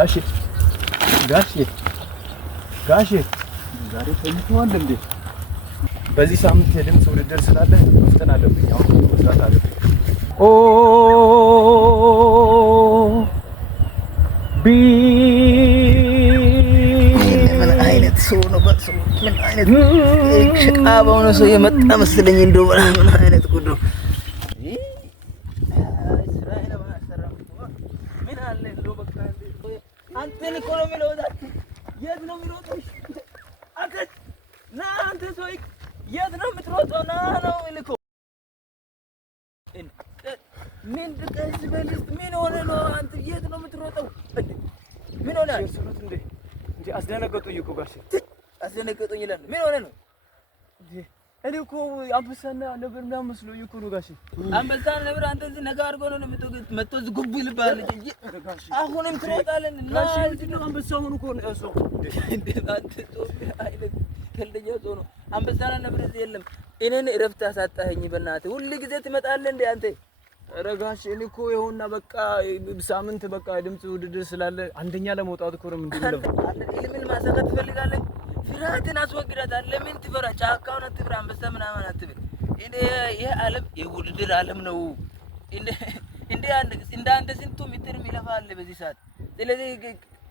ጋሼ ጋሼ ጋሼ ዛሬ ተኝተዋል እንዴ? በዚህ ሳምንት የድምፅ ውድድር ስላለ መፍጠን አለብኝ። አሁን መስራት አለብኝ። ኦ ቢ ምን አይነት ሰው ነው? በሰው ምን አይነት ሽቃባው ነው? ሰው የመጣ መስለኝ እንደው ምን አይነት ጉድ ነው? አንተን እኮ ነው የሚለው። የት ነው የሚሮጠው? አንተ ሰው የት ነው የምትሮጠው? ና ነው እልኮ ምን ድቀስ በልስ ምን ሆነ ነው? አንተ የት ነው የምትሮጠው? ምን ሆነ? እርሱት እንዴ አስደነገጡኝ እኮ ጋሼ፣ አስደነገጡኝ ይላል። ምን ሆነ ነው? እኔ እኮ አንበሳና ነብር ምናምን መስሎኝ እኮ ነው ጋሼ። አንበሳና ነብር አንተ እዚህ ነገ አድርጎ ነው መጥቶ ጉብ ይልባል እንጂ አሁንም ትሮጣለህ። ጋሼ ነው አንበሳ ሆኖ እኮ ነው እሱ። እንዴ አንተ ጦቢያ አይነት ከልደኛ ሰው ነው። አንበሳና ነብር እዚህ የለም። እኔን እረፍት አሳጣኸኝ። በእናትህ ሁሉ ጊዜ ትመጣለህ እንዴ አንተ? ኧረ ጋሼ እኔ እኮ ይኸውና በቃ ሳምንት በቃ ድምፅ ውድድር ስላለ አንደኛ ለመውጣት እኮ ነው። ምንድን ነው ኢልምን ማሳካት ትፈልጋለህ? ፍርሃትን አስወግዳት። ለምን ትፈራ? ጫካውን አትፍራ፣ አንበሳ ምናምን አትፍራ። ይሄ ዓለም የውድድር ዓለም ነው። እንደ አንተ ስንቱ ሜትር የሚለፋ አለ በዚህ ሰዓት። ስለዚህ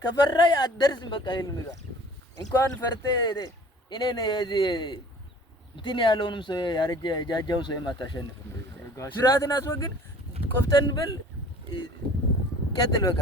ከፈራ አትደርስም። በቃ ህልም ጋር እንኳን ፈርተህ እኔን እንትን ያለውንም ሰው ያረጀ ጃጃው ሰው የማታሸንፍ ፍርሃትን አስወግድ። ቆፍጠን በል ቀጥል። በቃ